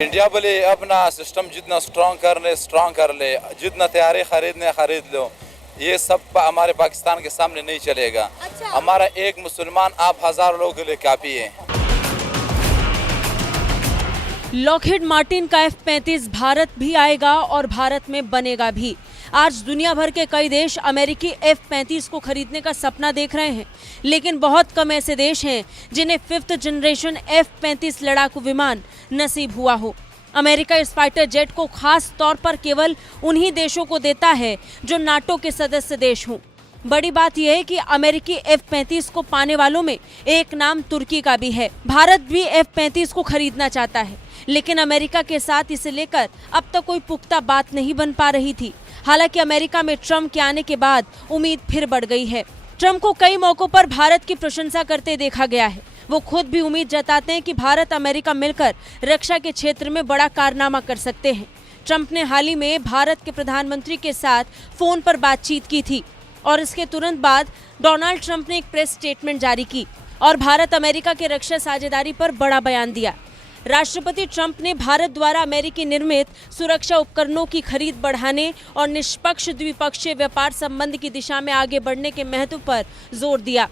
India बोले अपना system जितना स्ट्रांग कर ले, जितना तैयारी खरीदने खरीद लो, ये सब हमारे पाकिस्तान के सामने नहीं चलेगा। अच्छा। हमारा एक मुसलमान आप 1000 लोगों के लिए काफी है। लॉकहीड मार्टिन का F-35 भारत भी आएगा और भारत में बनेगा भी। आज दुनिया भर के कई देश अमेरिकी F-35 को खरीदने का सपना देख रहे हैं, लेकिन बहुत कम ऐसे देश हैं जिन्हें 5th जनरेशन F-35 लड़ाकू विमान नसीब हुआ हो। अमेरिका इस फाइटर जेट को खास तौर पर केवल उन्हीं देशों को देता है जो नाटो के सदस्य देश हों। बड़ी बात यह है कि अमेरिकी F-35 को पाने वालों में एक नाम तुर्की का भी है। भारत भी F-35 को खरीदना चाहता है, लेकिन अमेरिका के साथ इसे लेकर अब तक कोई पुख्ता बात नहीं बन पा रही थी। हालांकि अमेरिका में ट्रंप के आने के बाद उम्मीद फिर बढ़ गई है। ट्रंप को कई मौकों पर भारत की प्रशंसा करते देखा गया है। वो खुद भी उम्मीद जताते हैं कि भारत अमेरिका मिलकर रक्षा के क्षेत्र में बड़ा कारनामा कर सकते हैं। ट्रंप ने हाल ही में भारत के प्रधानमंत्री के साथ फोन पर बातचीत की थी और इसके तुरंत बाद डोनाल्ड ट्रंप ने एक प्रेस स्टेटमेंट जारी की और भारत अमेरिका के रक्षा साझेदारी पर बड़ा बयान दिया। राष्ट्रपति ट्रंप ने भारत द्वारा अमेरिकी निर्मित सुरक्षा उपकरणों की खरीद बढ़ाने और निष्पक्ष द्विपक्षीय व्यापार संबंध की दिशा में आगे बढ़ने के महत्व पर जोर दिया।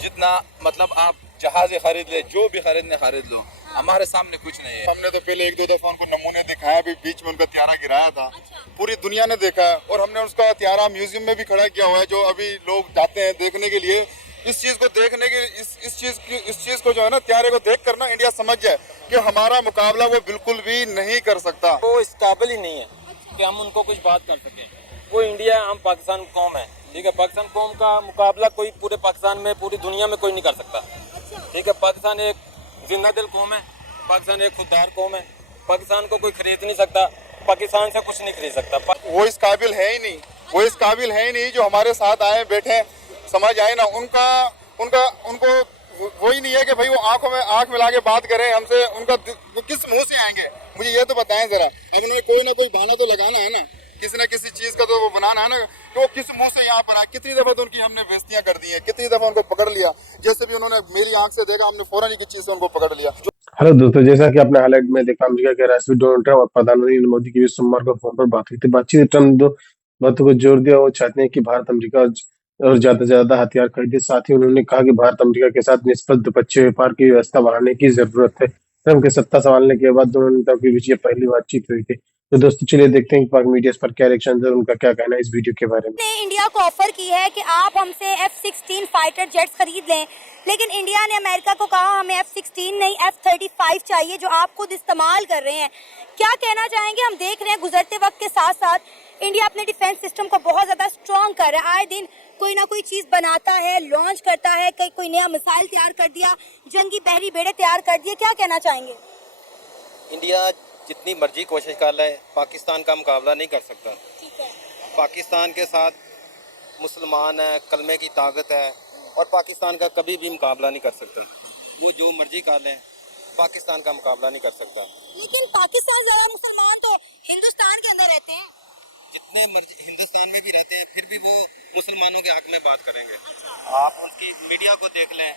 जितना मतलब आप जहाज खरीद ले, जो भी खरीदने खरीद लो, हमारे सामने कुछ नहीं है। हमने तो पहले 1-2 दफा उनको नमूने दिखाया, अभी बीच में उनका त्यारा गिराया था। पूरी दुनिया ने देखा है और हमने उसका त्यारा म्यूजियम में भी खड़ा किया हुआ है, जो अभी लोग जाते हैं देखने के लिए। इस चीज को देखने के इस चीज को जो है ना, त्यारे को देख कर ना इंडिया समझ जाए कि हमारा मुकाबला वो बिल्कुल भी नहीं कर सकता। वो इस काबिल ही नहीं है कि हम उनको कुछ बात कर सकें। वो इंडिया, हम पाकिस्तान कौम है, ठीक है। पाकिस्तान कौम का मुकाबला कोई पूरे पाकिस्तान में, पूरी दुनिया में कोई नहीं कर सकता, ठीक है। पाकिस्तान एक जिंदा दिल कौम है, पाकिस्तान एक खुददार कौम है। पाकिस्तान को कोई खरीद नहीं सकता, पाकिस्तान से कुछ नहीं खरीद सकता। वो इस काबिल है ही नहीं, वो इस काबिल है ही नहीं जो हमारे साथ आए बैठे समझ आए ना। उनको वही नहीं है कि भाई वो आंखों में आंख मिला के बात करें हमसे। उनका वो किस मुंह से आएंगे, मुझे ये तो बताएं जरा। अब उन्होंने कोई ना कोई बहाना तो लगाना है ना, किसी ना किसी चीज का तो वो बनाना है ना कि वो किस मुंह से यहाँ पर आए। कितनी दफा तो उनकी हमने बेइज्जतियां कर दी है, कितनी दफा उनको पकड़ लिया। जैसे भी उन्होंने मेरी आंख से देखा, हमने फौरन ही किसी चीज से उनको पकड़ लिया। हेलो दोस्तों, जैसा कि आपने हाईलाइट में देखा, अमेरिका के राष्ट्रपति डोनाल्ड ट्रंप और प्रधानमंत्री नरेंद्र मोदी की बीच सोमवार को फोन पर बात हुई थी। बातचीत में ट्रंप दो बातों को जोर दिया। वो चाहते हैं कि भारत अमेरिका और ज्यादा से ज्यादा हथियार खरीदे। साथ ही उन्होंने कहा कि भारत अमेरिका के साथ निष्पक्ष द्विपक्षीय व्यापार की व्यवस्था बढ़ाने की जरूरत है। ट्रंप के सत्ता संभालने के बाद दोनों नेताओं के बीच ये पहली बातचीत हुई थी। तो दोस्तों चलिए देखते हैं कि पाक मीडिया पर क्या रिएक्शन है, उनका क्या कहना है इस वीडियो के बारे में। ने इंडिया को ऑफर की है कि आप हमसे F-16 फाइटर जेट्स खरीद लें, लेकिन इंडिया ने अमेरिका को कहा हमें F-16 नहीं F-35 चाहिए जो आप खुद इस्तेमाल कर रहे हैं। क्या कहना चाहेंगे? हम देख रहे हैं गुजरते वक्त के साथ साथ इंडिया अपने डिफेंस सिस्टम को बहुत ज्यादा स्ट्रॉन्ग कर रहा है। आए दिन कोई ना कोई चीज बनाता है, लॉन्च करता है, कोई नया मिसाइल तैयार कर दिया, जंगी बहरी बेड़े तैयार कर दिए। क्या कहना चाहेंगे? इंडिया जितनी मर्जी कोशिश कर ले, पाकिस्तान का मुकाबला नहीं कर सकता। ठीक है। पाकिस्तान के साथ मुसलमान है, कलमे की ताकत है, और पाकिस्तान का कभी भी मुकाबला नहीं कर सकता। वो जो मर्जी कर लें, पाकिस्तान का मुकाबला नहीं कर सकता। लेकिन पाकिस्तान ज्यादा मुसलमान तो हिंदुस्तान के अंदर रहते हैं। जितने मर्जी हिंदुस्तान में भी रहते हैं, फिर भी वो मुसलमानों के हक में बात करेंगे। अच्छा। आप उनकी मीडिया को देख लें,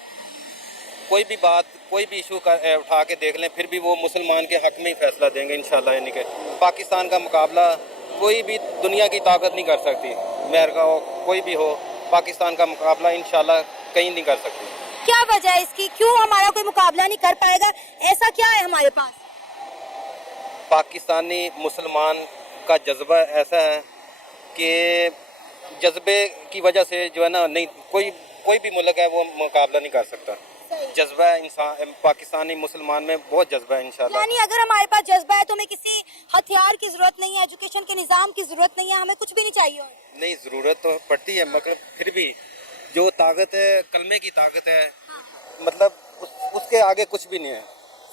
कोई भी बात, कोई भी इशू उठा के देख लें, फिर भी वो मुसलमान के हक में ही फैसला देंगे इंशाल्लाह। यानी कि पाकिस्तान का मुकाबला कोई भी दुनिया की ताकत नहीं कर सकती। अमेरिका हो, कोई भी हो, पाकिस्तान का मुकाबला इंशाल्लाह कहीं नहीं कर सकती। क्या वजह है इसकी? क्यों हमारा कोई मुकाबला नहीं कर पाएगा? ऐसा क्या है हमारे पास? पाकिस्तानी मुसलमान का जज्बा ऐसा है कि जज्बे की वजह से जो है ना, नहीं कोई भी मुल्क है वो मुकाबला नहीं कर सकता। जज्बा है इंसान, पाकिस्तानी मुसलमान में बहुत जज्बा है इंशाल्लाह। यानी अगर हमारे पास जज्बा है तो हमें किसी हथियार की जरूरत नहीं है, एजुकेशन के निजाम की जरूरत नहीं है, हमें कुछ भी नहीं चाहिए। नहीं, ज़रूरत तो पड़ती है, मगर फिर भी जो ताकत है, कलमे की ताकत है, मतलब उसके आगे कुछ भी नहीं है।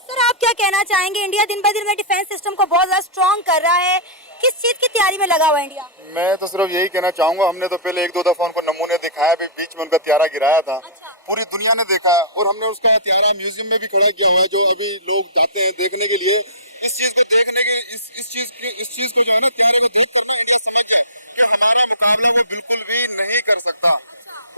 सर, आप क्या कहना चाहेंगे? इंडिया दिन ब दिन में डिफेंस सिस्टम को बहुत ज्यादा स्ट्रॉन्ग कर रहा है, किस चीज की तैयारी में लगा हुआ है इंडिया? मैं तो सिर्फ यही कहना चाहूंगा, हमने तो पहले 1-2 दफा उनको नमूने दिखाया, अभी बीच में उनका त्यारा गिराया था। अच्छा। पूरी दुनिया ने देखा और हमने उसका त्यारा म्यूजियम में भी खड़ा किया हुआ है, जो अभी लोग जाते हैं देखने के लिए। इस चीज को देखने के इस चीज को जो है ना, त्यारे में देख कर इंडिया समझ जाए कि हमारा मुकाबला में बिल्कुल भी नहीं कर सकता।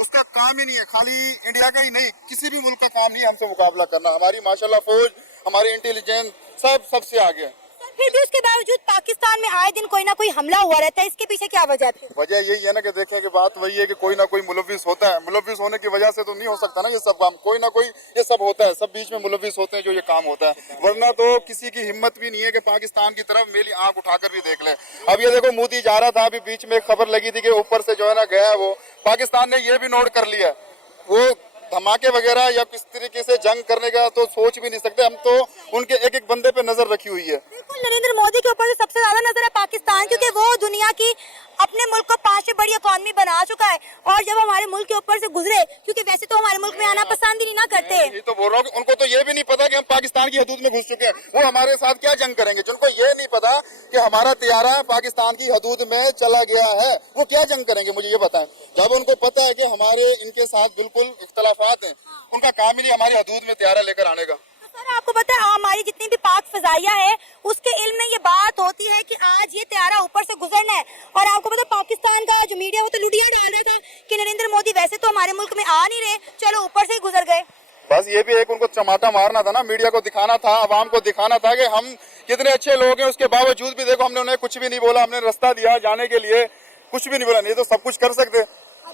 उसका काम ही नहीं है, खाली इंडिया का ही नहीं, किसी भी मुल्क का काम नहीं है हमसे मुकाबला करना। हमारी माशाल्लाह फौज हमारी इंटेलिजेंस सब सबसे आगे है। फिर भी उसके बावजूद पाकिस्तान में आए दिन कोई ना कोई हमला हुआ रहता है, इसके पीछे क्या वजह थी? वजह यही है ना कि देखें कि बात वही है कि कोई ना कोई मुलविस होता है। मुलविस होने की वजह से तो नहीं हो सकता ना ये सब काम, कोई ना कोई ये सब होता है, सब बीच में मुलविस होते हैं जो ये काम होता है। वरना तो किसी की हिम्मत भी नहीं है कि पाकिस्तान की तरफ मेरी आंख उठाकर भी देख ले। अब ये देखो मोदी जा रहा था, अभी बीच में एक खबर लगी थी कि ऊपर से जो है ना गया वो, पाकिस्तान ने ये भी नोट कर लिया वो धमाके वगैरह या किस तरीके से जंग करने का तो सोच भी नहीं सकते हम, तो उनके एक एक बंदे पे नजर रखी हुई है। बिल्कुल, नरेंद्र मोदी के ऊपर सबसे ज्यादा नजर है पाकिस्तान, क्योंकि वो दुनिया की अपने मुल्क को 5 बड़ी इकॉनमी बना चुका है। और जब हमारे मुल्क के ऊपर से गुजरे, क्योंकि वैसे तो हमारे मुल्क में आना पसंद ही नहीं ना करते। ये तो बोल रहा हूँ, उनको तो ये भी नहीं पता कि हम पाकिस्तान की हदूद में घुस चुके हैं, वो हमारे साथ क्या जंग करेंगे। जिनको ये नहीं पता कि हमारा तैयारा पाकिस्तान की हदूद में चला गया है, वो क्या जंग करेंगे, मुझे ये बताएं। जब उनको पता है कि हमारे इनके साथ बिल्कुल इख्तलाफात हैं, उनका काम ही नहीं हमारी हदूद में तैयारा लेकर आने का। सर आपको पता है हमारी जितनी भी पाक फजाइया है उसके इल्म में ये बात होती है कि आज ये तैयारा ऊपर से गुजरना है। और आपको पता है पाकिस्तान का जो मीडिया वो तो लुटिया डाल रहा था कि नरेंद्र मोदी वैसे तो हमारे मुल्क में आ नहीं रहे, चलो ऊपर से ही गुजर गए। बस ये भी एक उनको चमाटा मारना था ना, मीडिया को दिखाना था, अवाम को दिखाना था कि हम कितने अच्छे लोग हैं। उसके बावजूद भी देखो हमने उन्हें कुछ भी नहीं बोला, हमने रास्ता दिया जाने के लिए, कुछ भी नहीं बोला। नहीं तो सब कुछ कर सकते,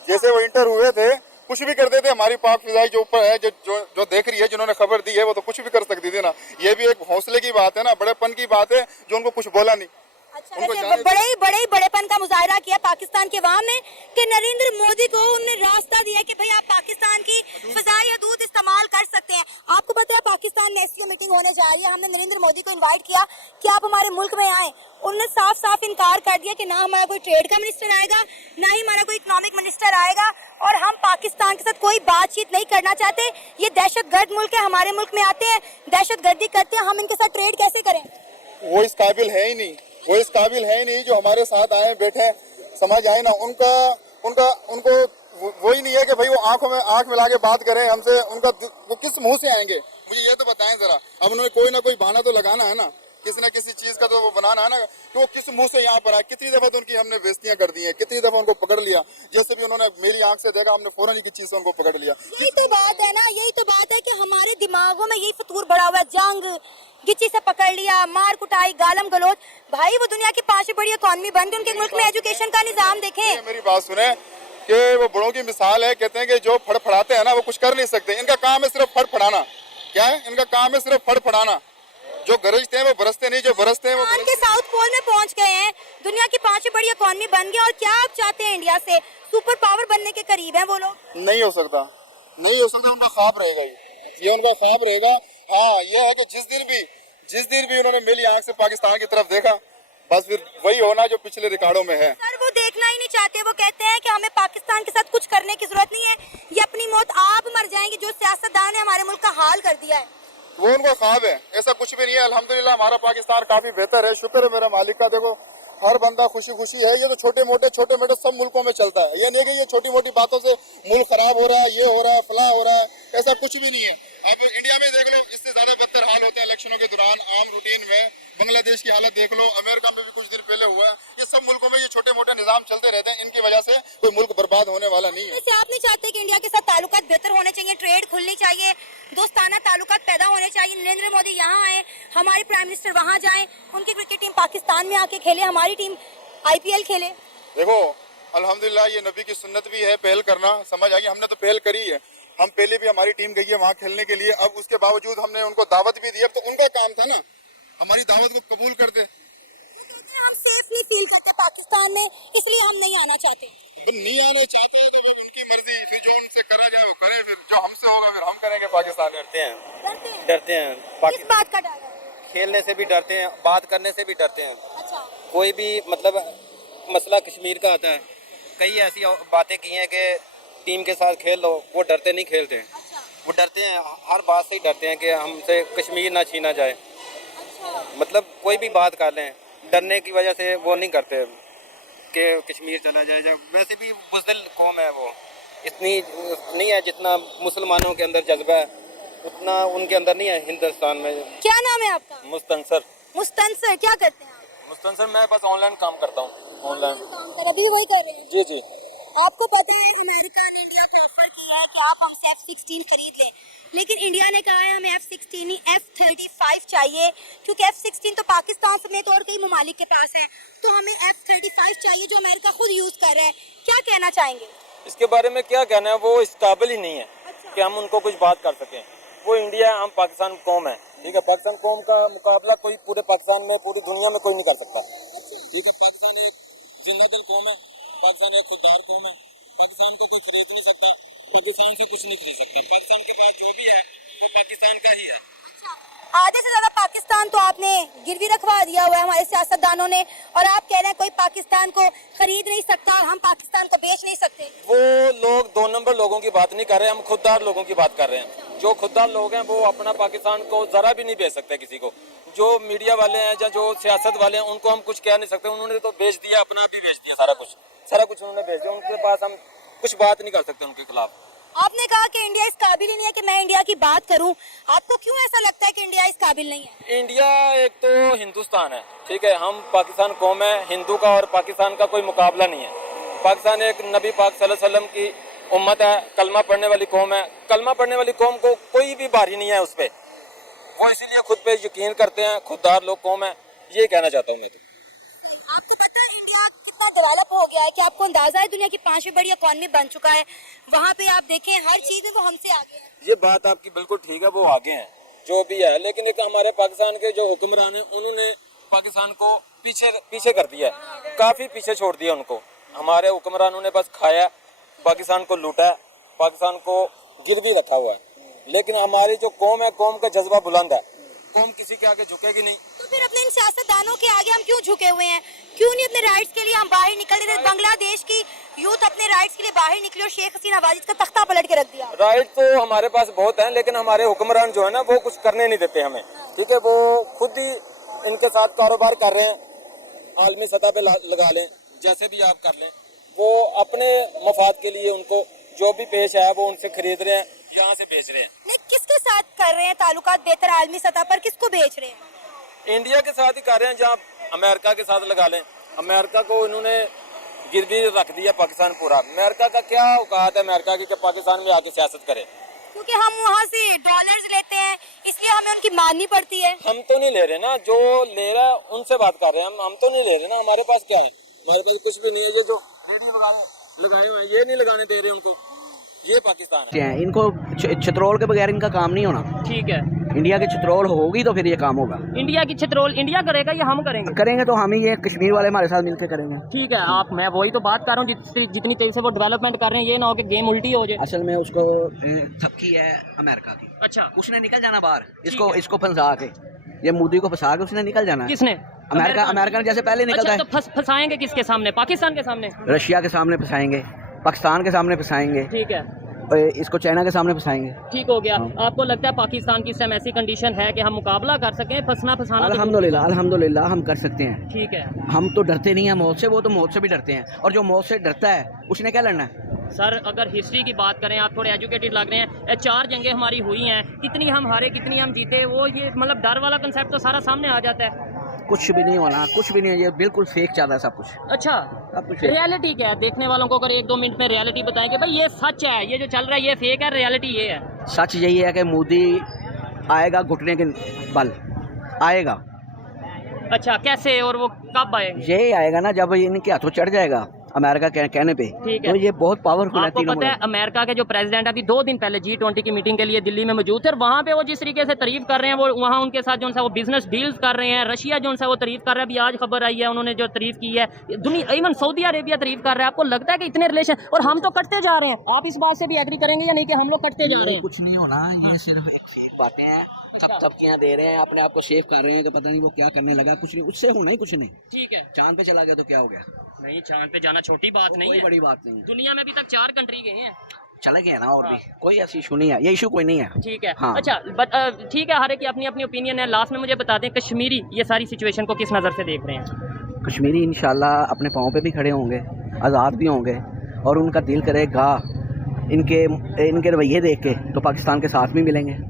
जैसे वो इंटर हुए थे कुछ भी कर देते। हमारी पाक फिजाई जो ऊपर है जो देख रही है, जिन्होंने खबर दी है, वो तो कुछ भी कर सकती थी ना। ये भी एक हौसले की बात है ना, बड़ेपन की बात है जो उनको कुछ बोला नहीं। अच्छा, बड़ेपन का मुजाहरा किया पाकिस्तान के अवाम ने कि नरेंद्र मोदी को उन्होंने रास्ता दिया कि भाई आप पाकिस्तान की फिजाई हदूद इस्तेमाल कर सकते हैं। आपको पता है पाकिस्तान में ऐसी मीटिंग होने जा रही है, हमने नरेंद्र मोदी को इनवाइट किया कि आप हमारे मुल्क में आए। उन्होंने साफ साफ इनकार कर दिया कि ना हमारा कोई ट्रेड का मिनिस्टर आएगा, ना ही हमारा कोई इकोनॉमिक मिनिस्टर आएगा, और हम पाकिस्तान के साथ कोई बातचीत नहीं करना चाहते। ये दहशतगर्द मुल्क है, हमारे मुल्क में आते हैं दहशतगर्दी करते हैं, हम इनके साथ ट्रेड कैसे करें? वो इस काबिल है ही नहीं, वो इस काबिल है ही नहीं जो हमारे साथ आए बैठे, समझ आए ना। उनको वही नहीं है कि भाई वो आंखों में आंख मिला के बात करें हमसे। वो किस मुंह से आएंगे, मुझे ये तो बताएं जरा। अब उन्होंने कोई ना कोई बहाना तो लगाना है ना, किसी न किसी चीज का तो वो बनाना है ना कि वो किस मुंह से यहाँ पर आए। कितनी दफा तो उनकी हमने बेइज्जतियां कर दी हैं, कितनी दफा उनको पकड़ लिया। जैसे भी उन्होंने मेरी आंख से देखा, हमने फौरन ही किसी चीज से उनको पकड़ लिया। यही तो बात है ना, यही तो बात है कि हमारे दिमागों में यही फतूर भरा हुआ है, जंग, गिच्ची से पकड़ लिया, मार कुटाई, गालम गलोच। भाई वो दुनिया की 5 बड़ी इकॉनमी बन गई, उनके मुल्क में एजुकेशन का निजाम देखें। मेरी बात सुने कि वो बड़ों की मिसाल है, कहते हैं कि जो फड़फड़ाते हैं ना वो कुछ कर नहीं सकते। इनका काम है सिर्फ फड़फड़ाना। क्या है इनका काम? है सिर्फ फड़फड़ाना। जो गरजते हैं वो बरसते नहीं, जो बरसते हैं वो चांद के साउथ पोल में पहुंच गए हैं, दुनिया की 5 बड़ी इकॉनमी बन गई। और क्या आप चाहते हैं इंडिया से सुपर पावर बनने के करीब हैं वो लोग? नहीं हो सकता, नहीं हो सकता। उनका ख्वाब रहेगा ये उनका ख्वाब रहेगा। हाँ ये है कि जिस दिन भी उन्होंने मेरी आंख से पाकिस्तान की तरफ देखा, बस फिर वही होना जो पिछले रिकॉर्डों में है। सर वो देखना ही नहीं चाहते, वो कहते हैं कि हमें पाकिस्तान के साथ कुछ करने की जरूरत नहीं है, ये अपनी मौत आप मर जाएंगे। जो सियासतदान ने हमारे मुल्क का हाल कर दिया है वो उनका ख्वाब है, ऐसा कुछ भी नहीं है। अल्हम्दुलिल्लाह हमारा पाकिस्तान काफी बेहतर है, शुक्र है मेरा मालिक का। देखो हर बंदा खुशी खुशी है। ये तो छोटे मोटे सब मुल्कों में चलता है। ये नहीं कि ये छोटी मोटी बातों से मुल्क खराब हो रहा है, ये हो रहा है, फला हो रहा है, ऐसा कुछ भी नहीं है। अब इंडिया में देख लो, इससे ज्यादा बदतर हाल होते हैं इलेक्शनों के दौरान, आम रूटीन में। बांग्लादेश की हालत देख लो, अमेरिका में भी कुछ दिन पहले हुआ है। ये सब मुल्कों में ये छोटे मोटे निजाम चलते रहते हैं, इनकी वजह से कोई मुल्क बर्बाद होने वाला नहीं है। वैसे आप नहीं चाहते कि इंडिया के साथ ताल्लुकात बेहतर होने चाहिए, ट्रेड खुलनी चाहिए, दोस्ताना ताल्लुकात पैदा होने चाहिए? नरेंद्र मोदी यहाँ आए, हमारे प्राइम मिनिस्टर वहाँ जाएं, उनकी क्रिकेट टीम पाकिस्तान में आके खेले, हमारी टीम IPL खेले। देखो अल्हम्दुलिल्लाह ये नबी की सुन्नत भी है पहल करना, समझ आ गई। हमने तो पहल करी है, हम पहले भी हमारी टीम गई है वहाँ खेलने के लिए। अब उसके बावजूद हमने उनको दावत भी दी, अब तो उनका काम था ना हमारी दावत को कबूल कर दे। हम सेफ नहीं फील करते पाकिस्तान में, इसलिए हम नहीं आना चाहते। नहीं आने चाहते तो उनकी मर्जी, फिर जो उनसे करा जाए वो करे, फिर जो हमसे होगा फिर हम करेंगे। पाकिस्तान डरते हैं किस बात का डर है? खेलने से भी डरते हैं, बात करने से भी डरते हैं। अच्छा, कोई भी मतलब मसला कश्मीर का आता है, कई ऐसी बातें की हैं कि टीम के साथ खेल लो, वो डरते नहीं खेलते हैं। अच्छा, वो डरते हैं, हर बात से ही डरते हैं कि हमसे कश्मीर ना छीना जाए। अच्छा। मतलब कोई भी बात कर लें, डरने की वजह से वो नहीं करते कि कश्मीर चला जाए। वैसे भी बुज़दिल कौम है, वो इतनी नहीं है जितना मुसलमानों के अंदर जज्बा है, उतना उनके अंदर नहीं है हिंदुस्तान में। क्या नाम है आपका? मुस्तनसर। मुस्तनसर, क्या करते हैं आप? मुस्तनसर मैं बस ऑनलाइन काम करता हूँ। ऑनलाइन अभी वही कर रहे हैं? जी जी। आपको पता है अमेरिका ने इंडिया को ऑफर किया है कि आप हमसे F-16 खरीद लें, लेकिन इंडिया ने कहा है हमें F-16 नहीं F-35 चाहिए, क्योंकि F-16 तो पाकिस्तान समेत और कई ममालिक के पास है, तो हमें F-35 चाहिए जो अमेरिका खुद यूज कर रहा है। क्या कहना चाहेंगे? इसके बारे में क्या कहना है, वो इस काबिल ही नहीं है कि हम उनको कुछ बात कर सकें। वो इंडिया, हम पाकिस्तान कौम है, ठीक है। पाकिस्तान कौम का मुकाबला कोई पूरे पाकिस्तान में, पूरी दुनिया में कोई नहीं कर सकता, ठीक है। पाकिस्तान एक जिंदादिल कौम है, पाकिस्तान एक खुददार कौम है। पाकिस्तान को कोई खरीद नहीं सकता, पाकिस्तान से कुछ नहीं खरीद सकते। पाकिस्तान का ही है। आधे से ज्यादा पाकिस्तान तो आपने गिरवी रखवा दिया हुआ है हमारे सियासतदानों ने, और आप कह रहे हैं कोई पाकिस्तान को खरीद नहीं सकता और हम पाकिस्तान को बेच नहीं सकते। वो लोग 2 नंबर लोगों की बात नहीं कर रहे, हम खुददार लोगों की बात कर रहे हैं। जो खुददार लोग हैं वो अपना पाकिस्तान को जरा भी नहीं बेच सकते किसी को। जो मीडिया वाले हैं या जो सियासत वाले हैं उनको हम कुछ कह नहीं सकते। उन्होंने तो बेच दिया, अपना भी बेच दिया, सारा कुछ उन्होंने बेच दिया। उनके पास हम कुछ बात नहीं कर सकते उनके खिलाफ। आपने कहा कि इंडिया इस काबिल ही नहीं है कि मैं इंडिया की बात करूं, आपको क्यों ऐसा लगता है कि इंडिया इस काबिल नहीं है? इंडिया एक तो हिंदुस्तान है, ठीक है। हम पाकिस्तान कौम है, हिंदू का और पाकिस्तान का कोई मुकाबला नहीं है। पाकिस्तान एक नबी पाक सल्लल्लाहु अलैहि वसल्लम की उम्मत है, कलमा पढ़ने वाली कौम है। कलमा पढ़ने वाली कौम को कोई भी भारी नहीं है उस पर, वो इसीलिए खुद पे यकीन करते हैं, खुददार लोग कौम है। ये कहना चाहता हूँ मैं तो। आपको पता है इंडिया कितना डेवलप हो गया है कि आपको अंदाजा है दुनिया की 5वीं बड़ी इकॉनमी बन चुका है। वहाँ पे आप देखें हर चीज में वो हमसे आगे है। ये बात आपकी बिल्कुल ठीक है, वो आगे हैं जो भी है, लेकिन एक हमारे पाकिस्तान के जो हुक्मरान हैं उन्होंने पाकिस्तान को पीछे कर दिया है, काफी पीछे छोड़ दिया उनको। हमारे हुक्मरानों ने बस खाया, पाकिस्तान को लूटा है, पाकिस्तान को गिरवी रखा हुआ है। लेकिन हमारी जो कौम है, कौम का जज्बा बुलंद है, कौम किसी के आगे झुकेगी नहीं। तो फिर अपने इन सियासतदानों के आगे हम क्यों झुके हुए हैं? क्यों नहीं अपने राइट्स के लिए हम बाहर निकल रहे? बांग्लादेश की यूथ अपने राइट्स के लिए बाहर निकली और शेख हसीना वाजिद का तख्ता पलट के रख दिया। राइट तो हमारे पास बहुत हैं, लेकिन हमारे हुक्मरान जो है ना वो कुछ करने नहीं देते हमें, ठीक है। वो खुद ही इनके साथ कारोबार कर रहे हैं, आलमी सतह पे लगा लें, जैसे भी आप कर लें। वो अपने मफाद के लिए उनको जो भी पेश है वो उनसे खरीद रहे हैं, यहाँ से बेच रहे हैं। नहीं, किसके साथ कर रहे हैं ताल्लुकात बेहतर आलमी सतह पर? किसको बेच रहे हैं? इंडिया के साथ ही कर रहे हैं, जहाँ अमेरिका के साथ लगा लें। अमेरिका को इन्होंने गिरवी रख दिया पाकिस्तान पूरा। अमेरिका का क्या औकात है अमेरिका की कि पाकिस्तान में आके सियासत करे? क्योंकि हम वहाँ से डॉलर्स लेते हैं, इसलिए हमें उनकी माननी पड़ती है। हम तो नहीं ले रहे ना, जो ले रहा है उनसे बात कर रहे हैं। हम तो नहीं ले रहे ना, हमारे पास क्या है? हमारे पास कुछ भी नहीं है। ये जो रेडियो लगाए हुए हैं ये नहीं लगाने दे रहे उनको। ये पाकिस्तान है। इनको छितरोल के बगैर इनका काम नहीं होना। ठीक है, इंडिया की छितरोल होगी तो फिर ये काम होगा। इंडिया की छितरोल इंडिया करेगा या हम करेंगे? करेंगे तो हम ही, ये कश्मीर वाले हमारे साथ मिलकर करेंगे। ठीक है, आप मैं वही तो बात कर रहा हूँ, जितनी तेजी से वो डेवलपमेंट कर रहे हैं, ये ना हो कि गेम उल्टी हो जाए। असल में उसको थपकी है अमेरिका की। अच्छा, उसने निकल जाना बाहर, इसको फंसा के, ये मोदी को फंसा के उसने निकल जाना। किसने? अमेरिका ने जैसे पहले निकलता अच्छा, तो फंसाएंगे किसके सामने? पाकिस्तान के सामने? रशिया के सामने फंसाएंगे, पाकिस्तान के सामने फंसाएंगे, ठीक है, इसको चाइना के सामने फंसाएंगे। ठीक हो गया। आपको लगता है पाकिस्तान की इस टाइम ऐसी कंडीशन है कि हम मुकाबला कर सकें? फंसाना अल्हम्दुलिल्लाह हम कर सकते हैं। ठीक है, हम तो डरते नहीं हैं मौत से, वो तो मौत से भी डरते हैं। और जो मौत से डरता है उसने क्या लड़ना है? सर अगर हिस्ट्री की बात करें, आप थोड़े एजुकेटेड लग रहे हैं, 4 जंगें हमारी हुई हैं, कितनी हम हारे कितनी हम जीते, वो ये मतलब डर वाला कंसेप्ट तो सारा सामने आ जाता है। कुछ भी नहीं होना, कुछ भी नहीं है, ये बिल्कुल फेक चल रहा है सब कुछ। अच्छा, सब कुछ रियलिटी क्या है? देखने वालों को अगर 1-2 मिनट में रियलिटी बताएंगे भाई ये सच है, ये जो चल रहा है ये फेक है, रियलिटी ये है। सच यही है कि मोदी आएगा घुटने के बल आएगा। अच्छा, कैसे और वो कब आएगा? यही आएगा ना जब इनके हाथों चढ़ जाएगा अमेरिका कहने पे। ठीक है। तो ये बहुत पावरफुल है। आपको पता है अमेरिका के जो प्रेसिडेंट अभी 2 दिन पहले G20 की मीटिंग के लिए दिल्ली में मौजूद थे, और वहाँ पे वो जिस तरीके से तारीफ कर रहे हैं, वो वहाँ उनके साथ जो है वो बिजनेस डील्स कर रहे हैं। रशिया जो है वो तारीफ कर रहा है, अभी आज खबर आई है उन्होंने जो तारीफ की है, दुनिया इवन सऊदी अरेबिया तारीफ कर रहा है। आपको लगता है कि इतने रिलेशन, और हम तो कटते जा रहे हैं? आप इस बात से भी एग्री करेंगे या नहीं कि हम लोग कटते जा रहे हैं? कुछ नहीं होना, ये सिर्फ बातें हैं, धमकियां दे रहे हैं, अपने आप को सेव कर रहे हैं कि पता नहीं वो क्या करने लगा। कुछ नहीं, उससे होना ही कुछ नहीं। ठीक है, चांद पे चला गया तो क्या हो गया? नहीं, चांद पे जाना छोटी बात नहीं कोई है, बड़ी बात नहीं है। दुनिया में अभी तक 4 कंट्री गए हैं, चले गए ना, और भी कोई ऐसी इशू नहीं है, ये इशू कोई नहीं है। ठीक है। हाँ। अच्छा, ठीक है, हर एक की अपनी अपनी ओपिनियन है। लास्ट में मुझे बता दें, कश्मीरी ये सारी सिचुएशन को किस नज़र से देख रहे हैं? कश्मीरी इंशाल्लाह अपने पाँव पे भी खड़े होंगे, आज़ाद भी होंगे, और उनका दिल करेगा इनके रवैये देख के तो पाकिस्तान के साथ भी मिलेंगे।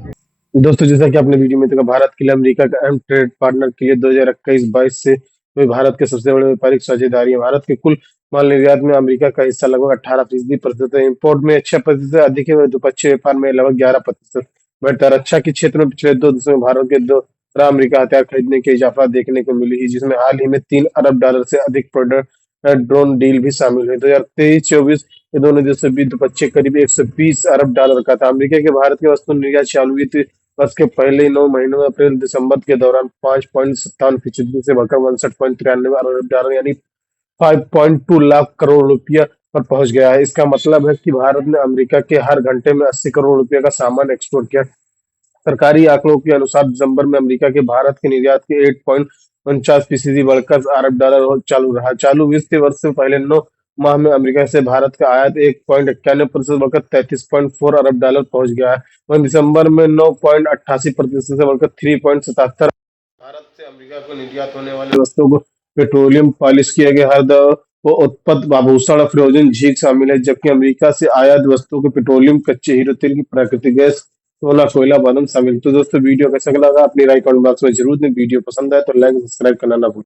दोस्तों, जैसा कि आपने वीडियो में देखा, भारत के लिए अमेरिका का अहम ट्रेड पार्टनर के लिए 2021-22 से वे भारत के सबसे बड़े व्यापारिक साझेदारी है। भारत के कुल माल निर्यात में अमेरिका का हिस्सा लगभग 18% है। इंपोर्ट में 6% अधिक है, द्विपक्षीय व्यापार में लगभग 11%। बढ़ता है। रक्षा के क्षेत्र में पिछले 2 दशकों में भारत के द्वारा अमेरिका हथियार खरीदने की इजाफा देखने को मिली है, जिसमें हाल ही में $3 अरब से अधिक प्रोडक्ट ड्रोन डील भी शामिल है। 2023-24 ये दोनों देशों के बीच द्विपक्षीय करीब $120 अरब का था। अमेरिका के भारत के वस्तु निर्यात चालू वित्त वर्ष के पहले 9 महीनों में अप्रैल दिसंबर के दौरान 5.57% से बढ़कर $61.93 यानी 5.2 लाख करोड़ रुपया पर पहुंच गया है। इसका मतलब है कि भारत ने अमेरिका के हर घंटे में 80 करोड़ रुपए का सामान एक्सपोर्ट किया। सरकारी आंकड़ों के अनुसार दिसंबर में अमेरिका के भारत के निर्यात के 8.49% बढ़कर $1 चालू रहा। चालू वित्तीय वर्ष से पहले 9 माह में अमेरिका से भारत का आयात 1.91% बढ़कर $33.4 अरब पहुंच गया है। वहीं दिसंबर में 9.88% से बढ़कर 3.77। भारत से अमेरिका को निर्यात होने वाली वस्तुओं को पेट्रोलियम, पॉलिश किया गया हर वो उत्पाद, आभूषण, फ्रोजन झील शामिल है, जबकि अमेरिका से आयात वस्तुओं को पेट्रोलियम, कच्चे हीरो तेल की प्राकृतिक गैस, सोना, कोयला, बादाम शामिल। तो दोस्तों वीडियो कैसा लगा अपनी राय कमेंट बॉक्स में जरूर दें। वीडियो पसंद आए तो लाइक सब्सक्राइब करना ना भूलें।